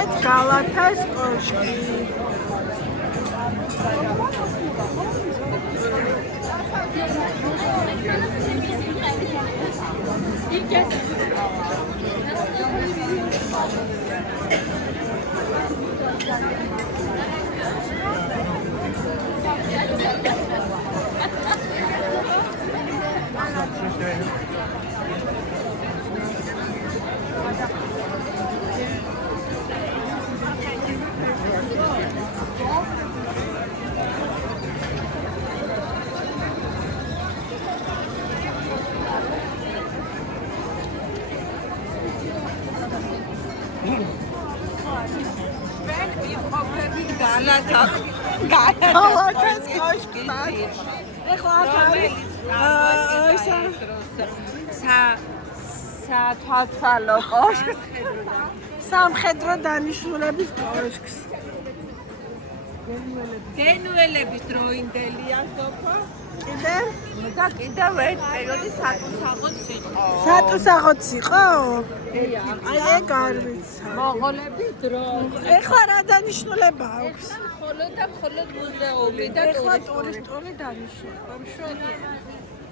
ესეც გალათას კოშკი. გალათას კოშკი. ეხლა არის სათვალთვალო კოშკს. სამხედრო დანიშნულების კოშკს. დენუელების დროინდელია სოფო. კიდე? და კიდევ ერთ პერიოდი სატუსაღოც იყო. სატუსაღოც იყო? აი ეგ არ ვიცი. მონღოლების დრო. ეხლა რა დანიშნულება აქვს? მხოლოდ და მხოლოდ მუზეუმი და ეხლა ტურისტული დანიშნულება. მშვენია.